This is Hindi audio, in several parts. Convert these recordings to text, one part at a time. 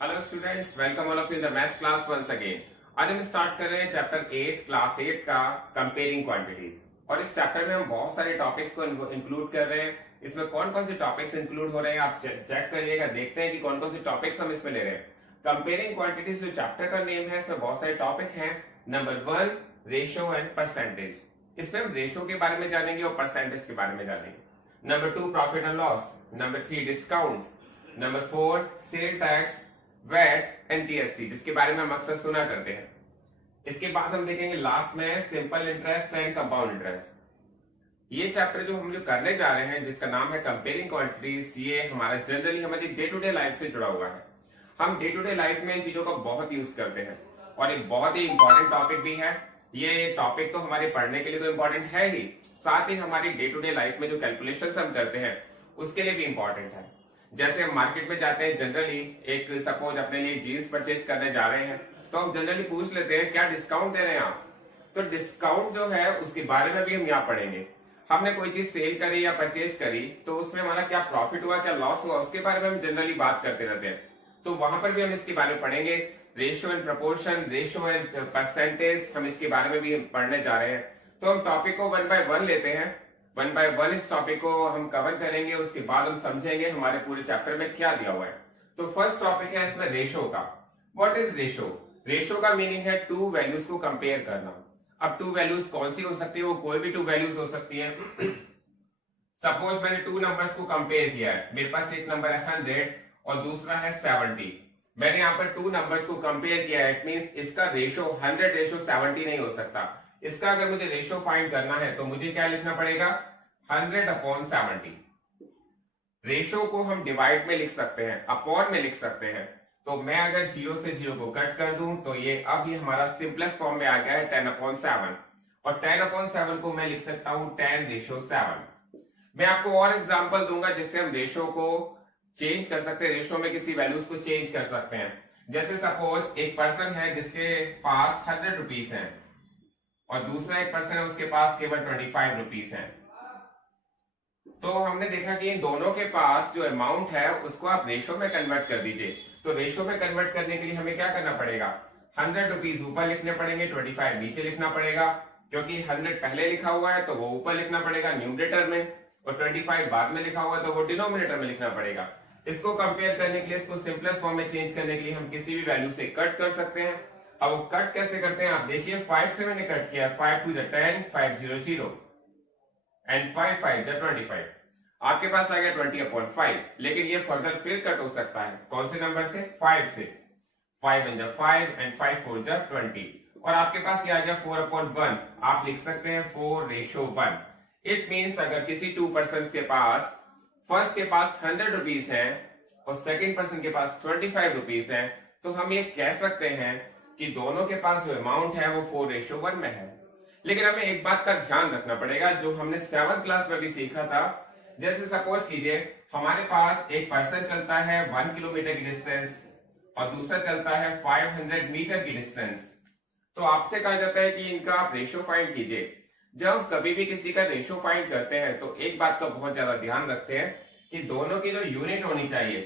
Hello students, welcome all of you in the maths class once again. आज हम स्टार्ट कर रहे हैं चैप्टर 8 क्लास 8 का कंपेयरिंग क्वांटिटीज। और इस चैप्टर में हम बहुत सारे टॉपिक्स को इंक्लूड कर रहे हैं। इसमें कौन कौन से टॉपिक्स इंक्लूड हो रहे हैं आप चेक करिएगा, देखते हैं कि कौन कौन से टॉपिक्स हम इसमें ले रहे हैं। कंपेयरिंग क्वांटिटीज जो चैप्टर का नेम है, इसमें बहुत सारे टॉपिक हैं। नंबर 1 रेशियो एंड परसेंटेज, इसमें हम रेशियो के बारे में जानेंगे और परसेंटेज के बारे में जानेंगे। Number 2 profit and loss. Number 3 discounts. Number 4 sale tax, VAT and GST, जिसके बारे में हम अक्सर सुना करते हैं। इसके बाद हम देखेंगे लास्ट में simple interest and compound interest. ये चैप्टर जो हम करने जा रहे हैं, जिसका नाम है कंपेयरिंग क्वांटिटीज, ये हमारा जनरली हमारी डे टू डे लाइफ से जुड़ा हुआ है। हम डे टू डे लाइफ में इन चीजों का बहुत यूज करते हैं और एक बहुत ही इंपॉर्टेंट टॉपिक भी है। ये टॉपिक तो हमारे पढ़ने के लिए तो इंपॉर्टेंट है ही, साथ ही हमारी डे टू डे लाइफ में जो कैलकुलेशन हम करते हैं उसके लिए भी इंपॉर्टेंट है। जैसे हम मार्केट में जाते हैं, जनरली एक सपोज अपने लिए जीन्स परचेज करने जा रहे हैं, तो हम जनरली पूछ लेते हैं क्या डिस्काउंट दे रहे हैं आप। तो डिस्काउंट जो है उसके बारे में भी हम यहाँ पढ़ेंगे। हमने कोई चीज सेल करी या परचेज करी तो उसमें हमारा क्या प्रॉफिट हुआ, क्या लॉस हुआ, उसके बारे में हम जनरली बात करते रहते हैं। तो वहां पर भी हम इसके बारे में पढ़ेंगे। Ratio and proportion, ratio and percentage, हम इसके बारे में भी पढ़ने जा रहे हैं। तो हम टॉपिक को 1 बाय 1 लेते हैं। 1 बाय 1 इस टॉपिक को हम कवर करेंगे, उसके बाद हम समझेंगे हमारे पूरे चैप्टर में क्या दिया हुआ है। तो फर्स्ट टॉपिक है इसमें रेशियो का। What is ratio? रेशियो का मीनिंग है टू वैल्यूज को कंपेयर करना। अब टू वैल्यूज कौन सी हो सकती है? वो कोई भी टू वैल्यूज हो सकती है। सपोज मैंने टू नंबर्स को कंपेयर किया है, मेरे पास एक नंबर है 100 और दूसरा है 70। मैंने यहाँ पर टू नंबर्स को कंपेयर किया है, इट मींस इसका रेशियो 100:70 नहीं हो सकता। इसका अगर मुझे रेशियो फाइंड करना है तो मुझे क्या लिखना पड़ेगा? 100/70। रेशियो को हम डिवाइड में लिख सकते हैं, अपॉन में लिख सकते हैं। तो मैं अगर 0 से 0 को कट कर दूं तो ये अब ये हमारा सिंपलेस्ट फॉर्म में आ गया है 10/7। और 10/7 को मैं लिख सकता हूं 10:7। मैं आपको और एग्जांपल दूंगा जिससे हम रेशियो को चेंज कर सकते हैं, रेशियो में किसी वैल्यूज को चेंज कर सकते हैं। जैसे सपोज एक पर्सन है जिसके पास 100 रुपीज है और दूसरा एक पर्सन है उसके पास केवल 25 रुपीज है। तो हमने देखा कि इन दोनों के पास जो अमाउंट है उसको आप रेशियो में कन्वर्ट कर दीजिए। तो रेशियो में कन्वर्ट करने के लिए हमें क्या करना पड़ेगा? 100 रुपीज ऊपर लिखने पड़ेंगे, 25 नीचे लिखना पड़ेगा, क्योंकि 100 पहले लिखा हुआ है तो वो ऊपर लिखना पड़ेगा न्यूमरेटर में, और 25 बाद में लिखा हुआ है तो वो डिनोमिनेटर में लिखना पड़ेगा। इसको कंपेयर करने के लिए, इसको सिंपलेस्ट फॉर्म में चेंज करने के लिए हम किसी भी वैल्यू से कट कर सकते हैं। अब वो कट कैसे करते हैं आप देखिए। 5 से मैंने कट किया, 5 2 10, 5 0 0 एंड 5 5 25। आपके पास आ गया 20/5। लेकिन ये फर्दर फिर कट हो सकता है, कौन से नंबर से? 5 से। 5 1 5 एंड 5 4 20। और आपके पास ये आ गया 4/1। आप लिख सकते हैं 4:1। इट मींस अगर किसी टू पर्सन के पास, फर्स्ट के पास 100 रुपीज है और सेकंड पर्सन के पास 25 रुपीज है, तो हम ये कह सकते हैं कि दोनों के पास जो अमाउंट है वो 4:1 में है। लेकिन हमें एक बात का ध्यान रखना पड़ेगा जो हमने 7th क्लास में भी सीखा था। जैसे सपोज कीजिए हमारे पास एक पर्सन चलता है 1 किलोमीटर की डिस्टेंस और दूसरा चलता है 500 मीटर की डिस्टेंस। तो आपसे कहा जाता है कि इनका आप रेशियो फाइंड कीजिए। जब कभी भी किसी का रेशियो फाइंड करते हैं तो एक बात का बहुत ज्यादा ध्यान रखते हैं कि दोनों की जो यूनिट होनी चाहिए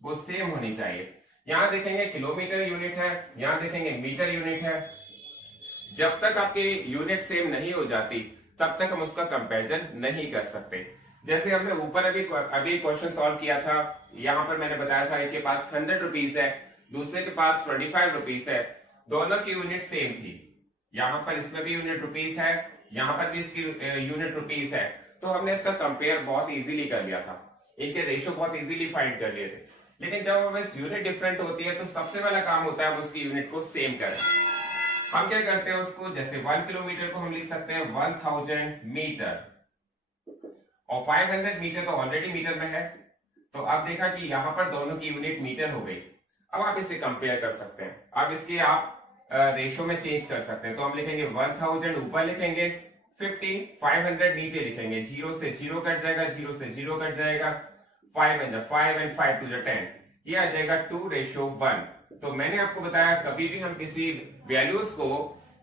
वो सेम होनी चाहिए। यहां देखेंगे किलोमीटर यूनिट है, यहां देखेंगे मीटर यूनिट है। जब तक आपकी यूनिट सेम नहीं हो जाती तब तक हम उसका कंपैरिजन नहीं कर सकते। जैसे हमने ऊपर अभी क्वेश्चन सॉल्व किया था, यहां पर मैंने बताया था एक के पास 100 रुपीज है, दूसरे के पास 25 रुपीज है, दोनों की यूनिट सेम थी। यहां पर इसमें भी यूनिट रुपीज है, यहां पर भी इसकी यूनिट रुपीज है। तो हमने इसका कंपेयर बहुत इजीली कर लिया था, इनके रेशियो बहुत इजीली फाइंड कर लिए थे। लेकिन जब हमें यूनिट डिफरेंट होती है तो सबसे पहला काम होता है हम उसकी यूनिट को सेम करें। हम क्या करते हैं उसको, जैसे 1 किलोमीटर को हम लिख सकते हैं 1000 मीटर और 500 मीटर तो ऑलरेडी मीटर में है। तो अब देखा कि यहां पर दोनों की यूनिट मीटर हो गई। अब आप इसे कंपेयर कर सकते हैं, अब इसके आप रेशियो में चेंज कर सकते हैं। तो हम लिखेंगे 1000 ऊपर लिखेंगे, 50 500 नीचे लिखेंगे। 0 से 0 कट जाएगा, 0 से 0 कट जाएगा, 5 1 5 एंड 5 2 10, ये आ जाएगा 2:1। तो मैंने आपको बताया कभी भी हम किसी वैल्यूज को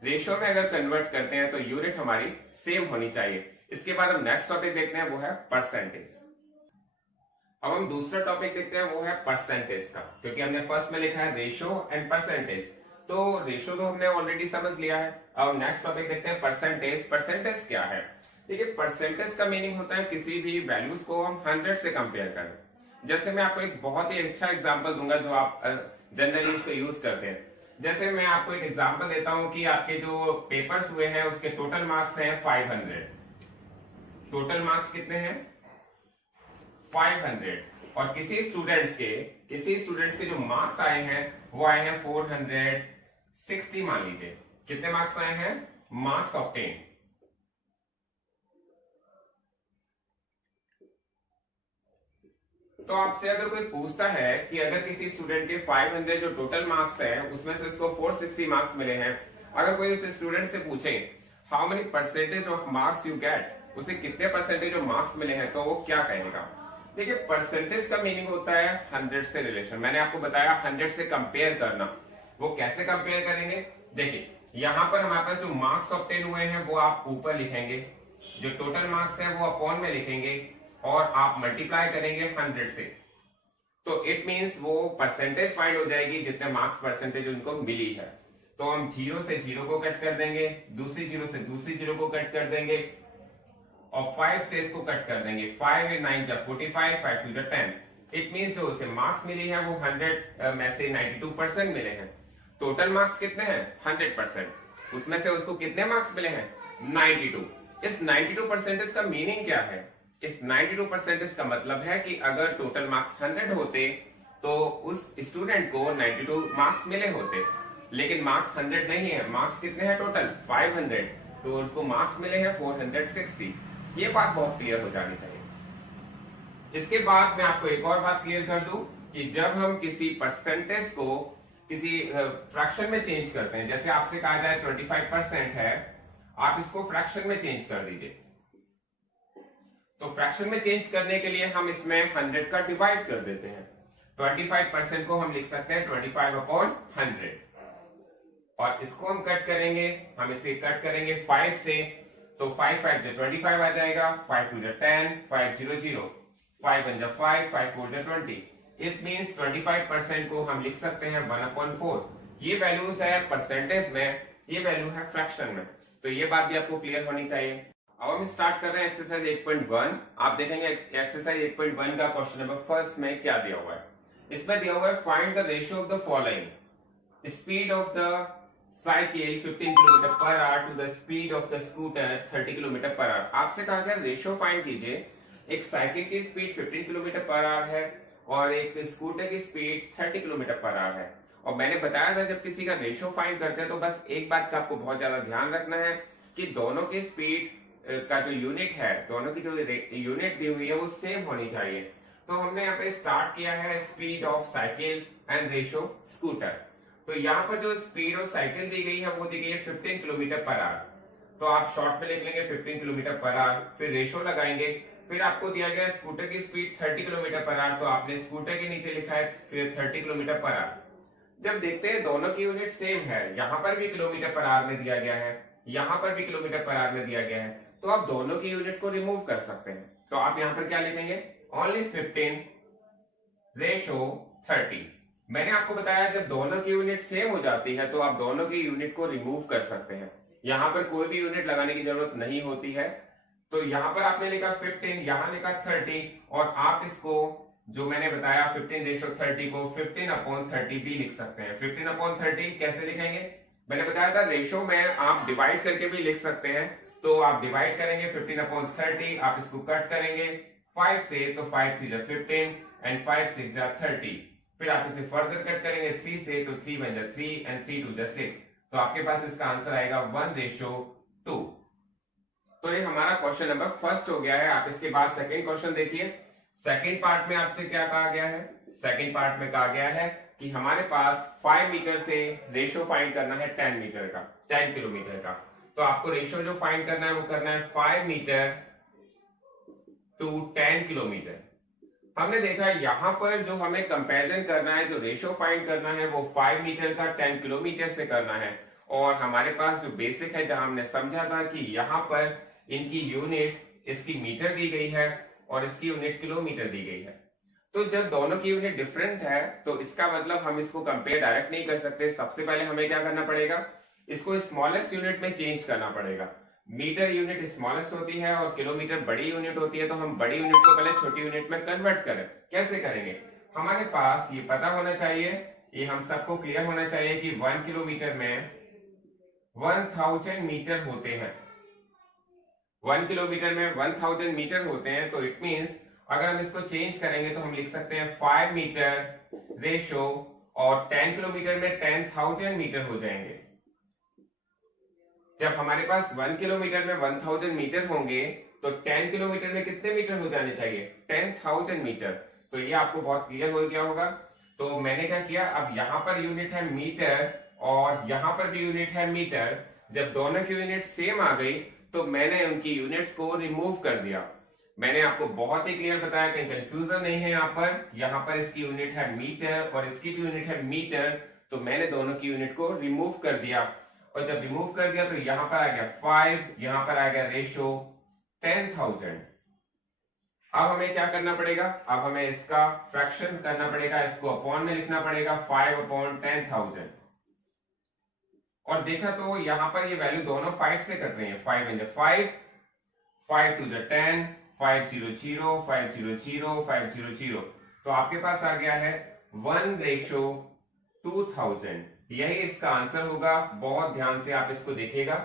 रेशियो में अगर कन्वर्ट करते हैं तो यूनिट हमारी सेम होनी चाहिए। इसके बाद हम नेक्स्ट टॉपिक देखते हैं, वो है परसेंटेज। अब हम दूसरा टॉपिक देखते हैं, वो है परसेंटेज का, क्योंकि हमने फर्स्ट में लिखा है रेशो एंड परसेंटेज, तो रेशो तो हमने ऑलरेडी समझ लिया है। अब नेक्स्ट टॉपिक देखते हैं परसेंटेज। परसेंटेज क्या है? देखिए, परसेंटेज का मीनिंग होता है किसी भी वैल्यूज को हम 100 से कंपेयर करें। जैसे मैं आपको एक बहुत ही अच्छा एग्जांपल दूंगा जो आप जनरली इसको यूज करते हैं। जैसे मैं आपको एक एग्जांपल देता हूं कि आपके जो पेपर्स हुए हैं उसके टोटल मार्क्स हैं 500। टोटल मार्क्स कितने हैं? 500। और किसी स्टूडेंट्स के जो मार्क्स आए हैं वो आए हैं 460। मान लीजिए कितने मार्क्स आए हैं? Marks obtain. तो आपसे अगर कोई पूछता है कि अगर किसी स्टूडेंट के 500 जो टोटल मार्क्स है उसमें से उसको 460 मार्क्स मिले हैं, अगर कोई उस स्टूडेंट से पूछे how many percentage of marks you get, उसे कितने परसेंटेज ऑफ मार्क्स मिले हैं, तो वो क्या कहेगा? देखिए, परसेंटेज का मीनिंग होता है 100 से रिलेशन। मैंने आपको बताया 100 से कंपेयर करना। वो कैसे कंपेयर करेंगे? देखिए, यहां पर हमारे पास जो मार्क्स ऑब्टेन हुए हैं वो आप ऊपर लिखेंगे, जो टोटल मार्क्स है वो अपॉन में लिखेंगे और आप मल्टीप्लाई करेंगे 100 से। तो इट मींस वो परसेंटेज फाइंड हो जाएगी जितने मार्क्स परसेंटेज उनको मिली है। तो हम 0 से 0 को कट कर देंगे, दूसरी 0 से दूसरी 0 को कट कर देंगे और 5 से इसको कट कर देंगे। 5 in 9 जा 45, 5 2 जा 10। इट मींस जो उसे मार्क्स मिली है वो 100 में से 92% मिले हैं। टोटल मार्क्स कितने हैं? 100%। उसमें से उसको कितने मार्क्स मिले हैं? 92। इस 92% का मीनिंग क्या है? इस 92% का मतलब है कि अगर टोटल मार्क्स 100 होते तो उस स्टूडेंट को 92 मार्क्स मिले होते, लेकिन मार्क्स 100 नहीं है। मार्क्स कितने हैं टोटल? 500, तो उसको मार्क्स मिले हैं 460। ये बात बहुत क्लियर हो जानी चाहिए। इसके बाद मैं आपको एक और बात क्लियर कर दूं कि जब हम किसी परसेंटेज को किसी फ्रैक्शन में चेंज करते हैं, जैसे आपसे कहा जाए 25% है, आप इसको फ्रैक्शन में चेंज कर दीजिए। तो फ्रैक्शन में चेंज करने के लिए हम इसमें 100 का डिवाइड कर देते हैं। 25% को हम लिख सकते हैं 25/100 और इसको हम कट करेंगे, हम इसे कट करेंगे 5 से, तो 5 5 जो 25 आ जाएगा, 5 2 जो 10, 5 0 0, 5 1 जो 5, 5 4 जो 20। इट मींस 25% को हम लिख सकते हैं 1/4। ये वैल्यूज है परसेंटेज में, ये वैल्यू है फ्रैक्शन में। तो ये बात भी आपको क्लियर होनी चाहिए। अब हम स्टार्ट कर रहे हैं एक्सरसाइज 8.1। आप देखेंगे एक्सरसाइज 8.1 का क्वेश्चन नंबर फर्स्ट में क्या दिया हुआ है। इसमें दिया हुआ है find the ratio of the following speed of the cycle 15 kilometre per hour to the speed of the scooter 30 kilometre per hour. आपसे कहा गया रेशियो फाइंड कीजिए। एक साइकिल की स्पीड 15 किलोमीटर पर आवर है और एक स्कूटर की स्पीड 30 किलोमीटर पर आवर है। और मैंने बताया था जब किसी का रेशियो फाइंड करते हैं तो बस एक बात का आपको बहुत ज्यादा ध्यान रखना है कि दोनों की स्पीड का जो यूनिट है, दोनों की जो यूनिट दी हुई है वो सेम होनी चाहिए। तो हमने यहाँ पे स्टार्ट किया है speed of cycle and ratio scooter. तो यहाँ पर जो स्पीड ऑफ साइकिल दी गई है वो दी गई है 15 किलोमीटर पर आवर। तो आप शॉर्ट में लिख लेंगे 15 किलोमीटर पर आवर, फिर रेशियो लगाएंगे। फिर आपको दिया गया स्कूटर की स्पीड 30 किलोमीटर पर आवर, तो आपने स्कूटर के नीचे लिखा है फिर 30 किलोमीटर पर आवर। जब देखते हैं दोनों की यूनिट सेम है, यहाँ पर भी किलोमीटर पर आवर में दिया गया है, यहाँ पर भी किलोमीटर पर आवर में दिया गया है, तो आप दोनों की यूनिट को रिमूव कर सकते हैं। तो आप यहाँ पर क्या लिखेंगे? Only 15 ratio 30। मैंने आपको बताया जब दोनों की यूनिट सेम हो जाती है तो आप दोनों की यूनिट को रिमूव कर सकते हैं। यहाँ पर कोई भी यूनिट लगाने की जरूरत नहीं होती है। तो यहाँ पर आपने लिखा 15, यहाँ लिखा 30 और आप इसको जो मैंने बताया 15 रेशो 30 को 15/30 भी लिख सकते हैं। 15/30 कैसे लिखेंगे? मैंने बताया था रेशो में आप डिवाइड करके भी लिख सकते हैं। तो आप डिवाइड करेंगे 15/30, आप इसको कट करेंगे 5 से, तो 5 3 15 एंड 5 6 30। फिर आप इसे फर्दर कट करेंगे 3 से, तो 3 1 3 एंड 3 2 6। तो आपके पास इसका आंसर आएगा 1:2। तो ये हमारा क्वेश्चन नंबर फर्स्ट हो गया है। आप इसके बाद सेकंड क्वेश्चन देखिए। सेकंड पार्ट में आपसे क्या कहा गया है? सेकंड पार्ट में कहा गया है कि हमारे पास 5 मीटर से रेशो फाइंड करना है 10 मीटर का, 10 किलोमीटर का। तो आपको रेशो जो फाइंड करना है वो करना है 5 मीटर टू 10 किलोमीटर। हमने देखा यहाँ पर जो हमें कंपैरिजन करना है, जो रेशो फाइंड करना है वो 5 मीटर का 10 किलोमीटर से करना है। और हमारे पास जो बेसिक है, जहां हमने समझा था कि यहाँ पर इनकी यूनिट इसकी मीटर दी गई है और इसकी यूनिट किलोमीटर दी गई है। तो जब दोनों की यूनिट डिफरेंट है तो इसका मतलब हम इसको कंपेयर डायरेक्ट नहीं कर सकते। सबसे पहले हमें क्या करना पड़ेगा, इसको स्मॉलेस्ट यूनिट में चेंज करना पड़ेगा। मीटर यूनिट स्मॉलेस्ट होती है और किलोमीटर बड़ी यूनिट होती है, तो हम बड़ी यूनिट को पहले छोटी यूनिट में कन्वर्ट करें। कैसे करेंगे, हमारे पास ये पता होना चाहिए, ये हम सबको क्लियर होना चाहिए कि 1 किलोमीटर में 1000 मीटर होते हैं। 1 किलोमीटर में 1000 मीटर होते हैं, तो इट मींस अगर हम इसको चेंज करेंगे तो हम लिख सकते हैं 5 मीटर रेशो, और 10 किलोमीटर में 10,000 मीटर हो जाएंगे। जब हमारे पास 1 किलोमीटर में 1000 मीटर होंगे तो 10 किलोमीटर में कितने मीटर हो जाने चाहिए, 10,000 मीटर। तो ये आपको बहुत क्लियर हो गया होगा। तो मैंने क्या किया, अब यहां पर यूनिट है मीटर और यहां पर भी यूनिट है मीटर। जब दोनों की यूनिट सेम आ गई तो मैंने उनकी यूनिट्स को रिमूव कर दिया। मैंने आपको बहुत ही क्लियर बताया, कहीं कंफ्यूजन नहीं है। यहाँ पर इसकी यूनिट है मीटर और इसकी भी यूनिट है मीटर, तो मैंने दोनों की यूनिट को रिमूव कर दिया। और जब रिमूव कर दिया तो यहां पर आ गया 5, यहां पर आ गया रेशो 10,000। अब हमें क्या करना पड़ेगा, अब हमें इसका फ्रैक्शन करना पड़ेगा, इसको अपॉन में लिखना पड़ेगा 5/10,000। और देखा तो यहां पर ये वैल्यू दोनों 5 से कट रही है। 5 × 5, 5 × 10, 500, 500, 500। तो आपके पास आ गया है 1/2000। यही इसका आंसर होगा। बहुत ध्यान से आप इसको देखिएगा।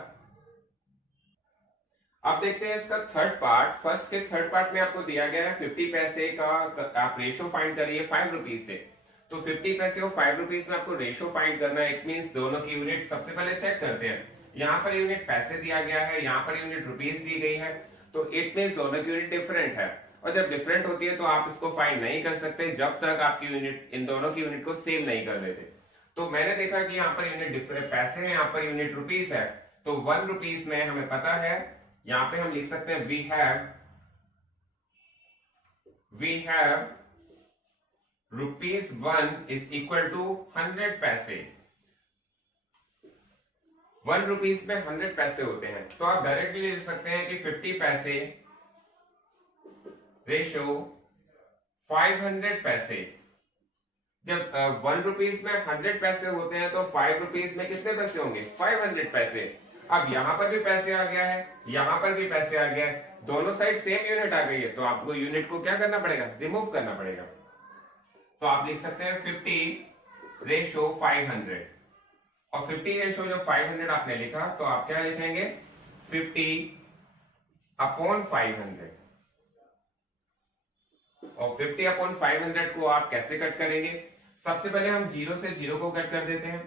अब देखते हैं इसका थर्ड पार्ट। फर्स्ट के थर्ड पार्ट में आपको दिया गया है 50 पैसे का आप रेशो फाइंड करिए 5 रुपीज से। तो 50 पैसे और 5 रुपीज में आपको रेशो फाइंड करना है। इट मींस दोनों की यूनिट सबसे पहले चेक करते हैं। यहाँ पर यूनिट पैसे दिया गया है, यहाँ पर यूनिट रुपीज दी गई है, तो इट मींस दोनों की यूनिट डिफरेंट है। और जब डिफरेंट होती है तो आप इसको फाइंड नहीं कर सकते जब तक आपकी यूनिट इन दोनों की यूनिट को सेम नहीं कर देते। तो मैंने देखा कि यहाँ पर यूनिट डिफरेंट पैसे हैं, यहाँ पर यूनिट रुपीज है। तो 1 रुपीज में हमें पता है, यहाँ पे हम लिख सकते हैं we have ₹1 is equal to 100 पैसे। 1 रुपीज में 100 पैसे होते हैं, तो आप डायरेक्टली लिख सकते हैं कि 50 पैसे रेशो 500 पैसे। जब 1 रुपीज में 100 पैसे होते हैं तो 5 रुपीज में कितने पैसे होंगे, 500 पैसे। अब यहां पर भी पैसे आ गया है, यहां पर भी पैसे आ गया है, दोनों साइड सेम यूनिट आ गई है, तो आपको यूनिट को क्या करना पड़ेगा, रिमूव करना पड़ेगा। तो आप लिख सकते हैं 50 रेशो 500, और 50 रेशो जो 500 आपने लिखा तो आप क्या लिखेंगे 50/500। और 50/500 को आप कैसे कट करेंगे, सबसे पहले हम 0 से 0 को कट कर देते हैं,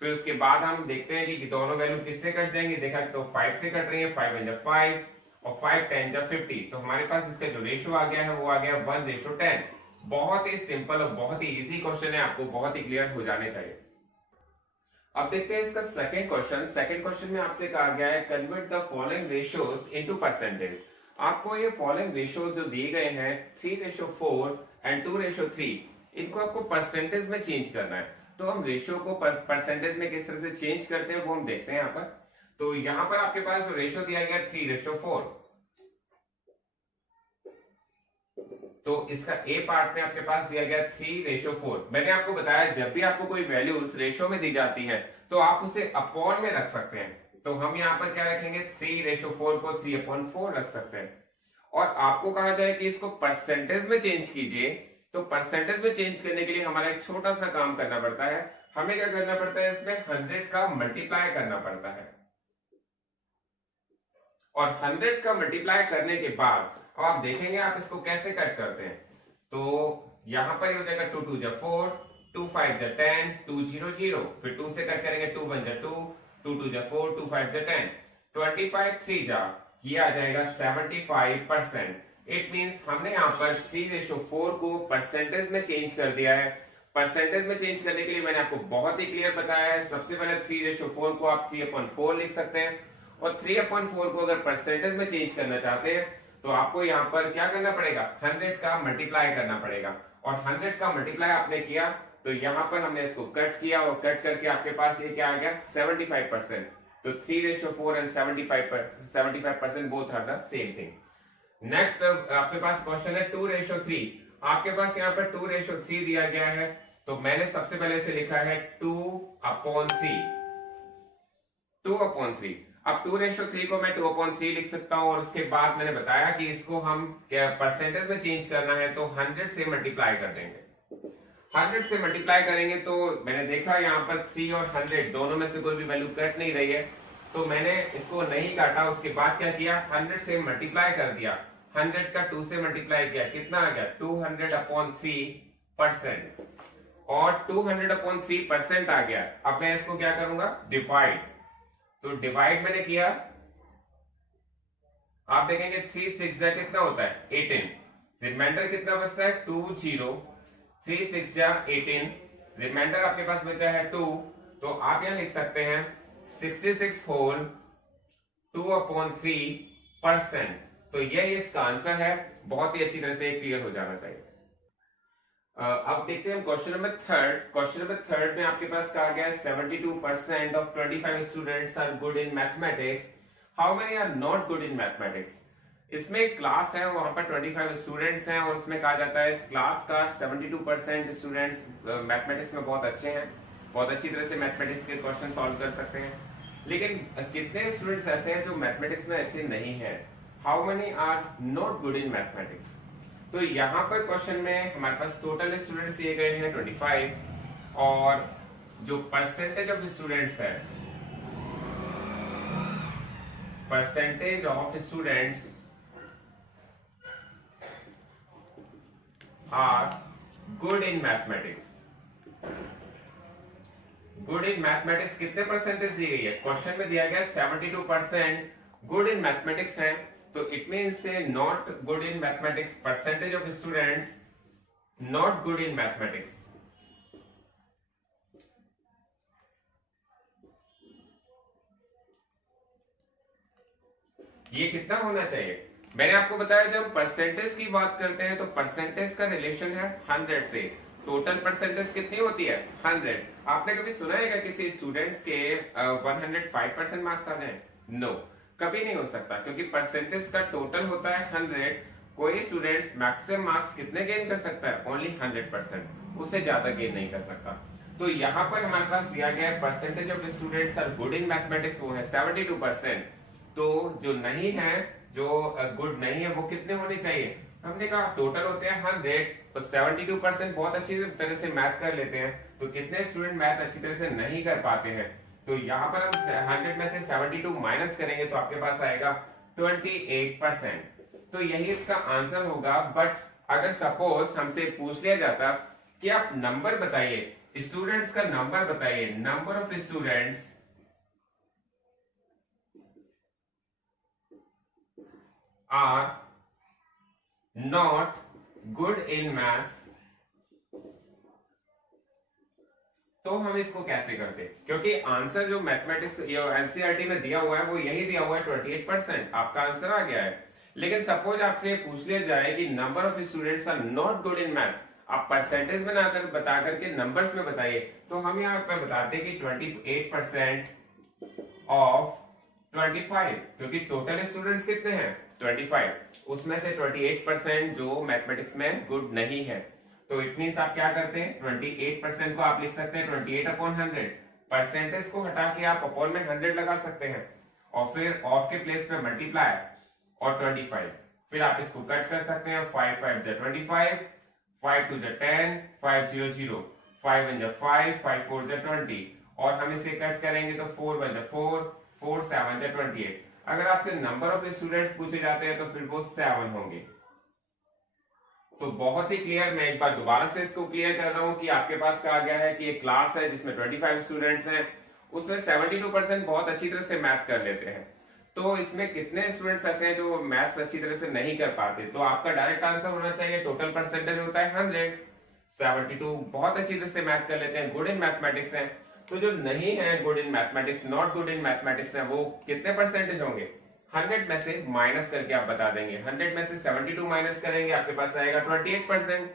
फिर उसके बाद हम देखते हैं कि दोनों वैल्यू किससे कट जाएंगे। देखा तो 5 से कट रही है, 5 × 5 और 5 × 10 = 50। तो हमारे पास इसका जो रेशो आ गया है वो आ गया 1:10। बहुत ही सिंपल और बहुत ही इजी क्वेश्चन है, आपको बहुत ही क्लियर हो जाने चाहिए। अब देखते हैं इसका सेकंड क्वेश्चन। सेकंड क्वेश्चन में आपसे कहा गया है convert the following ratios into percentage. आपको ये फॉलोइंग रेशियोज जो दिए गए हैं 3:4 एंड 2:3, इनको आपको परसेंटेज में चेंज करना है। तो हम रेशियो को परसेंटेज में किस तरह से चेंज करते हैं वो हम देखते हैं यहाँ पर। तो यहाँ पर आपके पास जो रेशियो दिया गया 3:4, तो इसका ए पार्ट में आपके पास दिया गया 3:4। मैंने आपको बताया जब भी आपको कोई वैल्यू उस रेशियो में दी जाती है तो आप उसे अपॉन में रख सकते हैं। तो हम यहाँ पर क्या रखेंगे 3:4 को 3/4 रख सकते हैं। और आपको कहा जाए कि इसको परसेंटेज में चेंज कीजिए, तो परसेंटेज में चेंज करने के लिए हमारा एक छोटा सा काम करना पड़ता है। हमें क्या करना पड़ता है, इसमें 100 का मल्टीप्लाई करना पड़ता है। और 100 का मल्टीप्लाई करने के बाद अब आप देखेंगे आप इसको कैसे कट करते हैं। तो यहां पर हो जाएगा 2 × 2 = 4, 2 × 5 = 10, 2 0 0, फिर 2 से कट करेंगे 2 × 1 = 2, 2 2 = 4, 2 5 = 10, 25 3 जा, ये आ जाएगा 75%। इट मींस हमने यहाँ पर 3:4 को परसेंटेज में चेंज कर दिया है। परसेंटेज में चेंज करने के लिए मैंने आपको बहुत ही क्लियर बताया है। सबसे पहले 3:4 को आप 3/4 लिख सकते हैं, और 3/4 को अगर परसेंटेज में चेंज करना चाहते हैं तो आपको यहाँ पर क्या करना पड़ेगा, 100 का मल्टीप्लाई करना पड़ेगा। और 100 का मल्टीप्लाई आपने किया तो यहाँ पर हमने इसको कट किया, और कट करके आपके पास ये क्या आ गया 75%। तो 3:4 and 75% both are the same thing. Next आपके पास क्वेश्चन है 2:3। आपके पास यहाँ पर 2:3 दिया गया है, तो मैंने सबसे पहले से लिखा है 2/3। 2/3। अब 2:3 को मैं 2/3 लिख सकता हूं, और उसके बाद मैंने बताया कि इसको हम परसेंटेज में चेंज करना है तो 100 से मल्टीप्लाई कर देंगे। 100 से मल्टीप्लाई करेंगे तो मैंने देखा यहाँ पर 3 और 100 दोनों में से कोई भी वैल्यू कट नहीं रही है, तो मैंने इसको नहीं काटा। उसके बाद क्या किया, 100 से मल्टीप्लाई कर दिया। 100 का 2 से मल्टीप्लाई किया, कितना आ गया 200/3%, और 200/3% आ गया। अब मैं इसको क्या करूंगा, डिवाइड। तो डिवाइड मैंने किया, आप देखेंगे 3 6 जा कितना होता है 18, रिमाइंडर कितना बचता है 20। 3 6 जा 18, रिमाइंडर आपके पास बचा है 2, तो आप यहां लिख सकते हैं 66 होल 2/3%। तो यह इसका आंसर है, बहुत ही अच्छी तरह से क्लियर हो जाना चाहिए। अब देखते हैं question number third. Question number third में आपके पास कहा गया है 72% of 25 students are good in mathematics, how many are not good in mathematics. इसमें एक क्लास है, वहां पर 25 स्टूडेंट्स हैं, और उसमें कहा जाता है इस क्लास का 72% स्टूडेंट्स मैथमेटिक्स में बहुत अच्छे हैं, बहुत अच्छी तरह से मैथमेटिक्स के क्वेश्चन सॉल्व कर सकते हैं। लेकिन कितने स्टूडेंट्स ऐसे हैं जो मैथमेटिक्स में अच्छे नहीं हैं, how many are not good in mathematics. तो यहाँ पर क्वेश्चन में हमारे पास टोटल स्टूडेंट्स दिए गए हैं 25, और जो परसेंटेज ऑफ स्टूडेंट्स है, percentage of students are good in mathematics. Good in mathematics कितने परसेंटेज दी गई है, क्वेश्चन में दिया गया 72% गुड इन मैथमेटिक्स है, तो इट मीन से not good in mathematics, percentage of students not good in mathematics. ये कितना होना चाहिए, मैंने आपको बताया जब परसेंटेज की बात करते हैं तो परसेंटेज का रिलेशन है 100 से। टोटल परसेंटेज कितनी होती है 100। आपने कभी सुना है क्या किसी स्टूडेंट्स के 105% मार्क्स आ जाए, नो, कभी नहीं हो सकता, क्योंकि परसेंटेज का टोटल होता है 100। कोई स्टूडेंट्स मैक्सिमम मार्क्स कितने गेन कर सकता है, ओनली 100%, उससे ज्यादा गेन नहीं कर सकता। तो यहाँ पर हमारे पास दिया गया है percentage of students are good in mathematics, वो है 72%। तो जो नहीं है, जो गुड नहीं है, वो कितने होने चाहिए, हमने कहा टोटल होते हैं 100, तो 72% बहुत अच्छी तरह से मैथ कर लेते हैं, तो कितने स्टूडेंट मैथ अच्छी तरह से नहीं कर पाते हैं। तो यहाँ पर हम 100 में से 72 माइनस करेंगे तो आपके पास आएगा 28%। तो यही इसका आंसर होगा। बट अगर सपोज हमसे पूछ लिया जाता कि आप नंबर बताइए, स्टूडेंट्स का नंबर बताइए, number of students are not good in maths, तो हम इसको कैसे करते, क्योंकि आंसर जो मैथमेटिक्स एनसीईआरटी में दिया हुआ है वो यही दिया हुआ है 28%, आपका आंसर आ गया है। लेकिन सपोज आपसे पूछ लिया जाए कि number of students are not good in math, आप परसेंटेज में ना कर बता करके नंबर्स में बताइए, तो हम यहाँ पर बताते हैं कि 28% ऑफ 25, क्योंकि टोटल स्टूडेंट्स कितने हैं 25, उसमें से 28% जो मैथमेटिक्स में गुड नहीं है। तो इट मींस आप क्या करते हैं, 28% को आप लिख सकते हैं 28/100, परसेंटेज को हटा के आप अपॉन में 100 लगा सकते हैं, और फिर ऑफ के प्लेस में मल्टीप्लाई और 25, फिर आप इसको कट कर सकते हैं, 5 5 जा 25, 5 2 जा 10, 5 0 0, 5 1 जा 5, 5 4 जा 20, और हम इसे कट करेंगे तो 4 1 जा 4, 4 7 जा 28। अगर आपसे नंबर ऑफ स्टूडेंट्स पूछे जाते हैं तो फिर वो 7 होंगे। तो बहुत ही क्लियर, मैं एक बार दोबारा से इसको क्लियर कर रहा हूं कि आपके पास कहा गया है कि एक क्लास है जिसमें 25 स्टूडेंट्स हैं, उसमें 72% बहुत अच्छी तरह से मैथ कर लेते हैं। तो इसमें कितने स्टूडेंट्स ऐसे हैं जो मैथ्स अच्छी तरह से नहीं कर पाते, तो आपका डायरेक्ट आंसर होना चाहिए, टोटल परसेंटेज होता है 100, 72 बहुत अच्छी तरह से मैथ कर लेते हैं, गुड इन मैथमेटिक्स हैं। तो जो नहीं है good in mathematics, not good in mathematics है, वो कितने परसेंटेज होंगे, 100 में से माइनस करके आप बता देंगे, 100 में से 72 माइनस करेंगे, आपके पास आएगा 28%।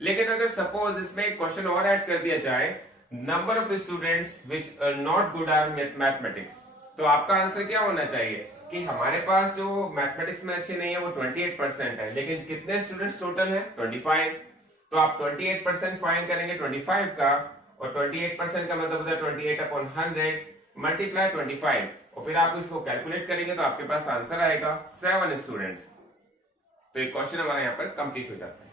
लेकिन अगर सपोज इसमें एक क्वेश्चन और ऐड कर दिया जाए, number of students which not good are mathematics, तो आपका आंसर क्या होना चाहिए कि हमारे पास जो मैथमेटिक्स में अच्छे नहीं है वो 28% है, लेकिन कितने स्टूडेंट्स टोटल है 25। तो आप 28% फाइंड करेंगे 25 का, और 28% का मतलब होता है 28/100 मल्टीप्लाई 25, और फिर आप इसको कैलकुलेट करेंगे तो आपके पास आंसर आएगा 7 स्टूडेंट्स। तो एक क्वेश्चन हमारा यहाँ पर कंप्लीट हो जाता है।